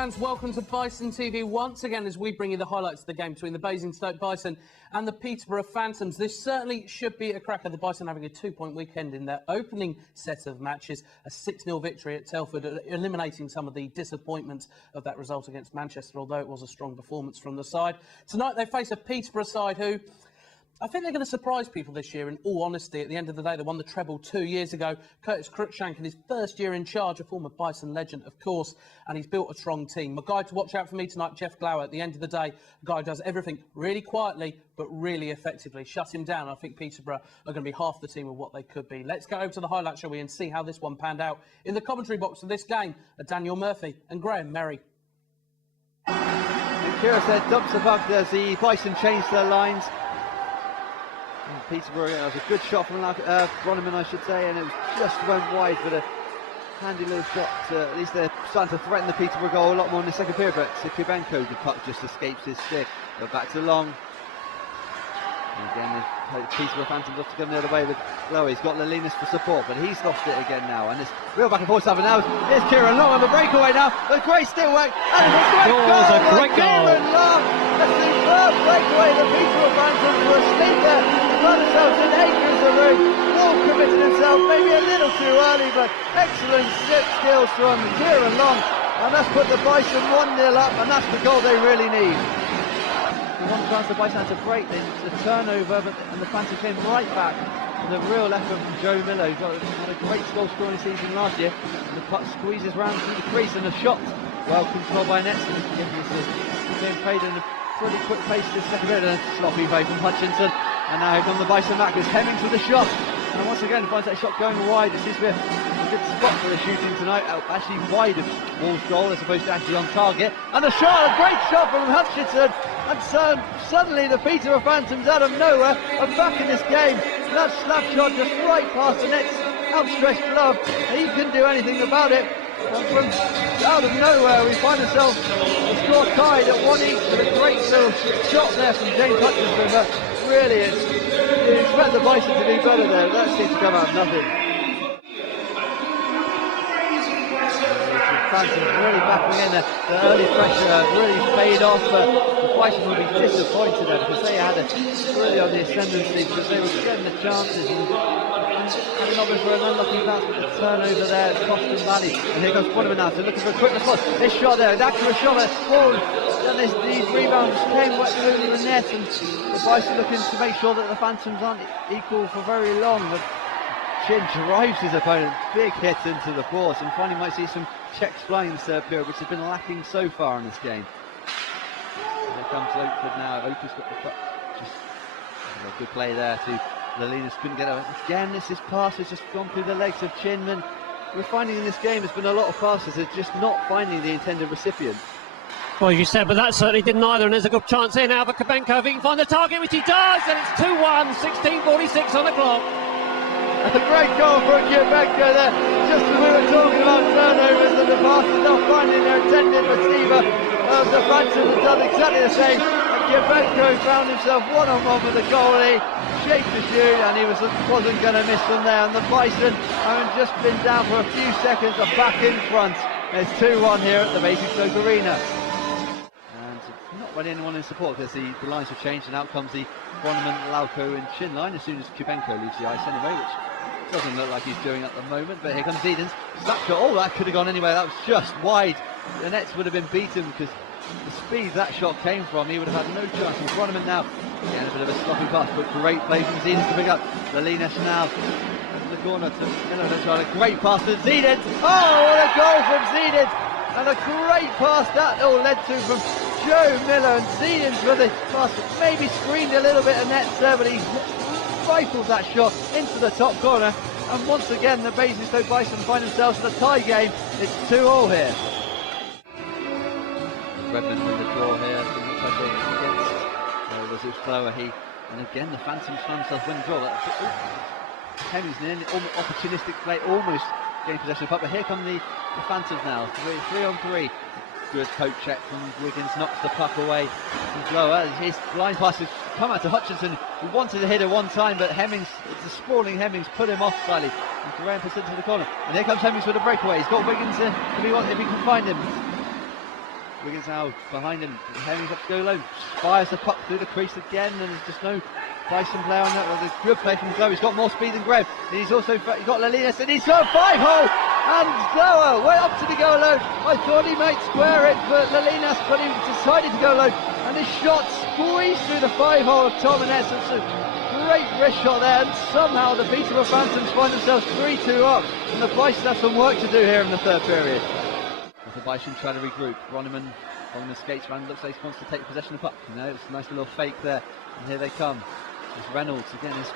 fans, welcome to Bison TV once again as we bring you the highlights of the game between the Basingstoke Bison and the Peterborough Phantoms. This certainly should be a cracker. The Bison having a 2-point weekend in their opening set of matches, a 6-0 victory at Telford, eliminating some of the disappointment of that result against Manchester, although it was a strong performance from the side. Tonight they face a Peterborough side who I think they're going to surprise people this year, in all honesty. At the end of the day, they won the treble 2 years ago. Curtis Cruikshank in his first year in charge, a former Bison legend, of course, and he's built a strong team. A guy to watch out for me tonight, Jeff Glower. At the end of the day, a guy who does everything really quietly, but really effectively. Shut him down. I think Peterborough are going to be half the team of what they could be. Let's go over to the highlights, shall we, and see how this one panned out. In the commentary box of this game are Daniel Murphy and Graham Merry. Kira said dumps the puck as the Bison changed their lines. Peterborough, it was a good shot from Bronneman, I should say, and it was just went wide, but a handy little shot. At least they're starting to threaten the Peterborough goal a lot more in the second period, but Kubenko, the puck just escapes his stick. Go back to Long. And again, the Peterborough Phantoms off to come the other way with Lowe. He's got Lalinas for support, but he's lost it again now. And it's real back and forth stuff. And now here's Kieran Long on the breakaway now. A great still work. And it's a great goal. A great goal. Kieran Long. A superb breakaway. The Peterborough Phantoms were asleep there. Got themselves in acres of room. Long committed himself maybe a little too early, but excellent slip skills from Kieran Long. And that's put the Bison 1-0 up, and that's the goal they really need. One chance the Bison had to break, the turnover, and the Phantoms came right back with a real effort from Joe Miller, who had a great goal scoring season last year. And the puck squeezes round through the crease, and the shot, well controlled by Netson. Being played in a pretty quick pace this second period, and a sloppy play from Hutchinson. And now here come the Bison back, there's Hemmings with the shot. And once again, finds that shot going wide. It seems to be a good spot for the shooting tonight, actually wide of Wall's goal as opposed to actually on target. And the shot, a great shot from Hutchinson. And so suddenly the Peterborough Phantoms out of nowhere are back in this game. That slap shot just right past the net's outstretched glove. He couldn't do anything about it. And from out of nowhere we find ourselves the score tied at 1-1 with a great little shot there from James Hutchinson. But really, you expect the Bison to do better there. That seems to come out of nothing. Phantoms really battling in the early pressure, really fade off, but the Bison will be disappointed there because they had it really on the ascendancy because they were getting the chances and not been for an unlucky bounce with the turnover there at Boston Valley. And here comes Bronneman now, so looking for a quick response. This shot there, an accurate shot there, and these rebounds came right through the net, and the Bison looking to make sure that the Phantoms aren't equal for very long. But Chin drives his opponent, big hit into the boards, and finally might see some checks flying in the third period, which has been lacking so far in this game. Here comes Oakford now. Oakford's got the puck. Just a good play there to Lalinas, couldn't get it. Again, this pass has just gone through the legs of Chinman. We're finding in this game there's been a lot of passes, they're just not finding the intended recipient. Well, as you said, but that certainly didn't either, and there's a good chance here now for Kubenko if he can find the target, which he does, and it's 2-1, 16:46 on the clock. A great goal for Kubenko there, just as we were talking about turnovers and the passes not finding their intended receiver. The Phantoms have done exactly the same, and Kubenko found himself one-on-one with the goalie, shaped to shoot, and he wasn't going to miss from there. And the Bison, having just been down for a few seconds, are back in front. There's 2-1 here at the Basingstoke Arena. And not really anyone in support because the lines have changed, and out comes the Bronneman, Lauko and Chin line as soon as Kubenko leaves the ice anyway, which doesn't look like he's doing at the moment. But here comes Edens. Oh, that could have gone anywhere. That was just wide. The nets would have been beaten because the speed that shot came from, he would have had no chance. And Bronneman now, again a bit of a sloppy pass, but great play from Edens to pick up. Lalinas now in the corner to Miller. A great pass to Edens. Oh, what a goal from Edens! And a great pass that all led to from Joe Miller, and Edens with the pass maybe screened a little bit of net there, but he rifles that shot into the top corner. And once again the Basingstoke Bison find themselves in a tie game. It's 2-2 here. Redmond in the draw here, against was it slower and again the Phantoms found themselves winning draw. Hemmings in opportunistic play, almost getting possession of the puck, but here come the Phantoms now, 3-on-3. Good poke check from Wiggins, knocks the puck away from Glower. His line pass has come out to Hutchinson, who wanted to hit it one time, but Hemmings, it's a sprawling Hemmings, put him off slightly. And Graham puts it into the corner, and here comes Hemmings with a breakaway. He's got Wiggins if he can find him. Wiggins now behind him. Herring's up to go low. Fires the puck through the crease again, and there's just no Bison player on that. Well, there's a good play from Glow. He's got more speed than Graham. And he's got Lalinas, and he's got 5-hole. And Glower went up to the goal line. I thought he might square it, but Lalinas decided to go low. And his shot squeezed through the 5-hole of Tominets. It's a great wrist shot there, and somehow the Peterborough Phantoms find themselves 3-2 up. And the Bison have some work to do here in the third period. As the Bison try to regroup, Bronneman skates around, looks like he wants to take possession of the puck. You know, it's a nice little fake there, and here they come. There's Reynolds again. His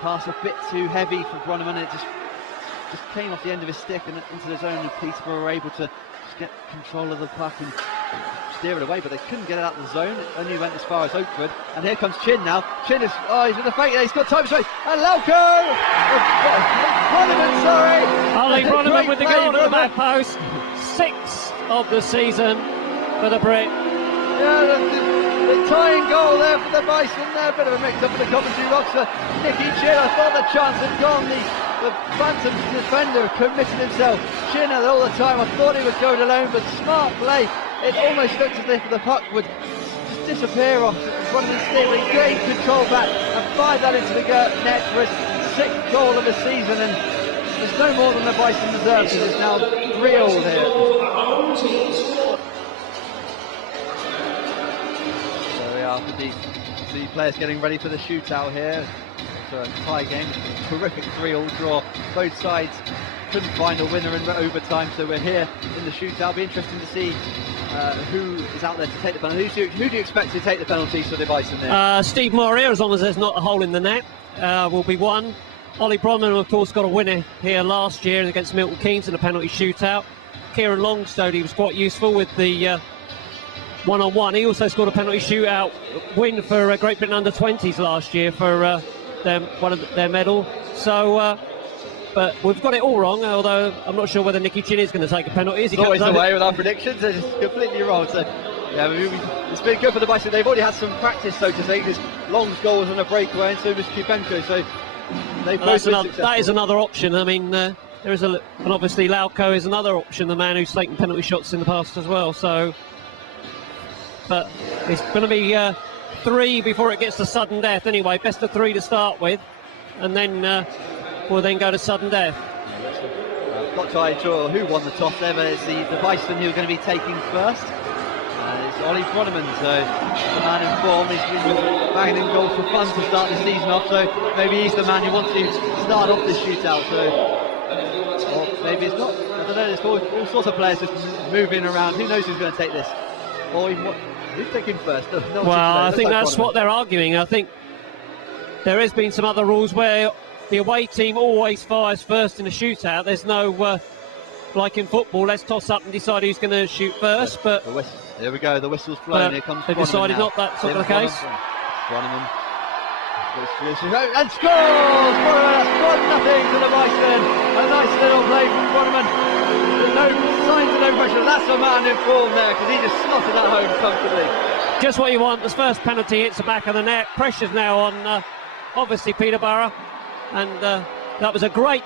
pass a bit too heavy for Bronneman. It just came off the end of his stick and into the zone, and Peterborough were able to just get control of the puck and steer it away, but they couldn't get it out of the zone. It only went as far as Oakford, and here comes Chin now. Chin is, he's with the fake there, he's got time to straight, and Lauko! Bronneman, sorry! Ollie Bronneman with the goal at the back post. 6th of the season for the Brit. Yeah, the tying goal there for the Bison there, bit of a mix up in the commentary box for Nicky Chin. I thought the chance had gone, the Phantoms defender committed himself. Chin had all the time, I thought he would go it alone, but smart play. It almost looked as if the puck would just disappear off Bronneman's stick, but he gained control back and fired that into the net for his 6th goal of the season, and there's no more than the Bison deserve, because it's now 3-all here. After the players getting ready for the shootout here. So a tie game, terrific 3-all draw. Both sides couldn't find a winner in overtime, so we're here in the shootout. It'll be interesting to see who is out there to take the penalty. Who do you expect to take the penalties for the Bison there? Steve Moria, as long as there's not a hole in the net, will be one. Ollie Bronneman, of course, got a winner here last year against Milton Keynes in a penalty shootout. Kieran Longstone, he was quite useful with the one-on-one. He also scored a penalty shootout win for Great Britain under-20s last year for one of their medal. So, but we've got it all wrong, although I'm not sure whether Nicky Chin is going to take a penalty. It's always the way with our predictions, it's completely wrong. So, yeah, it's been good for the Bison. They've already had some practice, so to say. There's Long's goal was on a breakaway, and so was Kubenko. So they've both been successful. That is another option. I mean, there is and obviously Lauko is another option, the man who's taken penalty shots in the past as well. So. But it's going to be 3 before it gets to sudden death anyway. Best of 3 to start with, and then we'll then go to sudden death. Not quite sure who won the toss there, but it's the Bison who are going to be taking first. It's Ollie Bronneman, so the man in form. He's been banging in goals for fun to start the season off, so maybe he's the man who wants to start off this shootout. So, or maybe it's not. I don't know. There's all sorts of players just moving around. Who knows who's going to take this? Or who's taking first? Well, I think that's what they're arguing. I think there has been some other rules where the away team always fires first in a shootout. There's no, like in football, let's toss up and decide who's going to shoot first. But there we go, the whistle's blowing. Here comes they've decided not that's not the case. Bronneman and scores! Bronneman, 1-0 to the Bison. A nice little play from Bronneman. No signs of no pressure. That's a man in form there, because he just slotted that home comfortably. Just what you want. The first penalty hits the back of the net. Pressure's now on, obviously, Peterborough, and that was a great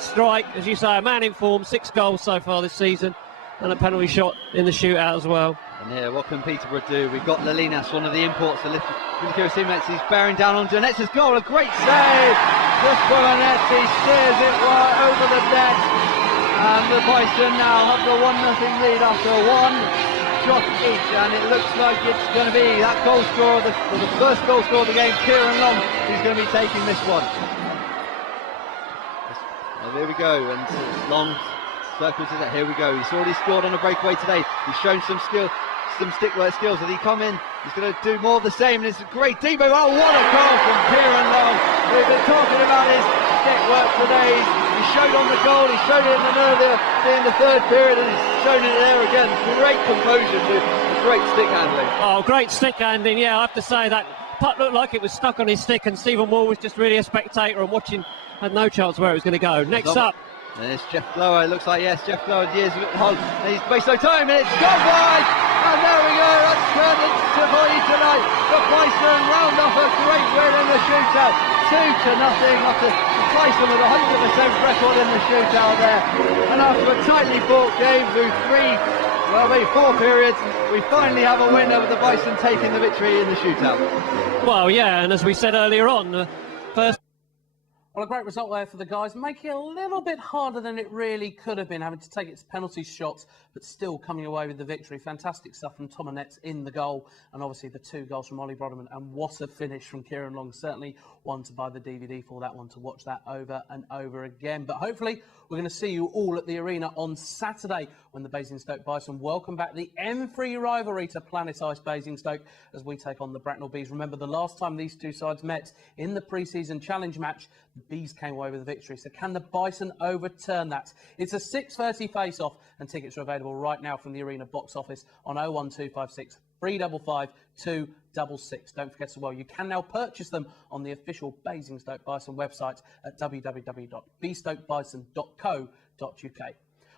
strike, as you say. A man in form, 6 goals so far this season, and a penalty shot in the shootout as well. And here, what can Peterborough do? We've got Lalinas, one of the imports, to lift the teammates. He's bearing down on Janet's goal. A great save just for Janetz. He steers it right over the net. And the Bison now have the 1-0 lead after 1 shot each, and it looks like it's going to be that goal scorer, the first goal scorer of the game, Kieran Long, who's going to be taking this one. Well, there we go, and Long circles it. Here we go. He's already scored on a breakaway today. He's shown some skill, some stick work skills. As he come in, he's going to do more of the same. And it's a great debut. Oh, what a goal from Kieran Long! We've been talking about his stick work for days. He showed on the goal, he showed it in the third period, and he's shown it there again. Great composure to great stick handling. Oh, great stick handling, yeah, I have to say that puck looked like it was stuck on his stick, and Stephen Wall was just really a spectator and watching, had no chance where it was going to go. Next up. And it's Jeff Glower, it looks like, yes, Jeff Glower, years of hold, and he's wasted no time, and it's gone wide, and there we go, that's turned into body tonight. The Bison round off a great win in the shootout, 2-0 after Bison with a 100% record in the shootout there, and after a tightly fought game through 3 Well, maybe 4 periods. We finally have a winner with the Bison taking the victory in the shootout. Well, yeah, and as we said earlier on, first. Well, a great result there for the guys, making it a little bit harder than it really could have been, having to take its penalty shots, but still coming away with the victory. Fantastic stuff from Tom Annette's in the goal, and obviously the 2 goals from Ollie Broderman, and what a finish from Kieran Long. Certainly one to buy the DVD for that one, to watch that over and over again. But hopefully we're going to see you all at the arena on Saturday when the Basingstoke Bison welcome back the M3 rivalry to Planet Ice Basingstoke as we take on the Bracknell Bees. Remember, the last time these two sides met in the pre-season challenge match, the Bees came away with the victory. So can the Bison overturn that? It's a 6:30 face-off, and tickets are available right now from the arena box office on 01256 355 266. Don't forget as well, you can now purchase them on the official Basingstoke Bison website at www.bestokebison.co.uk.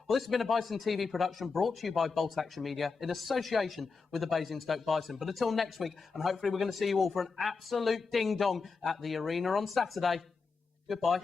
Well, this has been a Bison TV production brought to you by Bolt Action Media in association with the Basingstoke Bison. But until next week, and hopefully we're going to see you all for an absolute ding-dong at the arena on Saturday. Goodbye.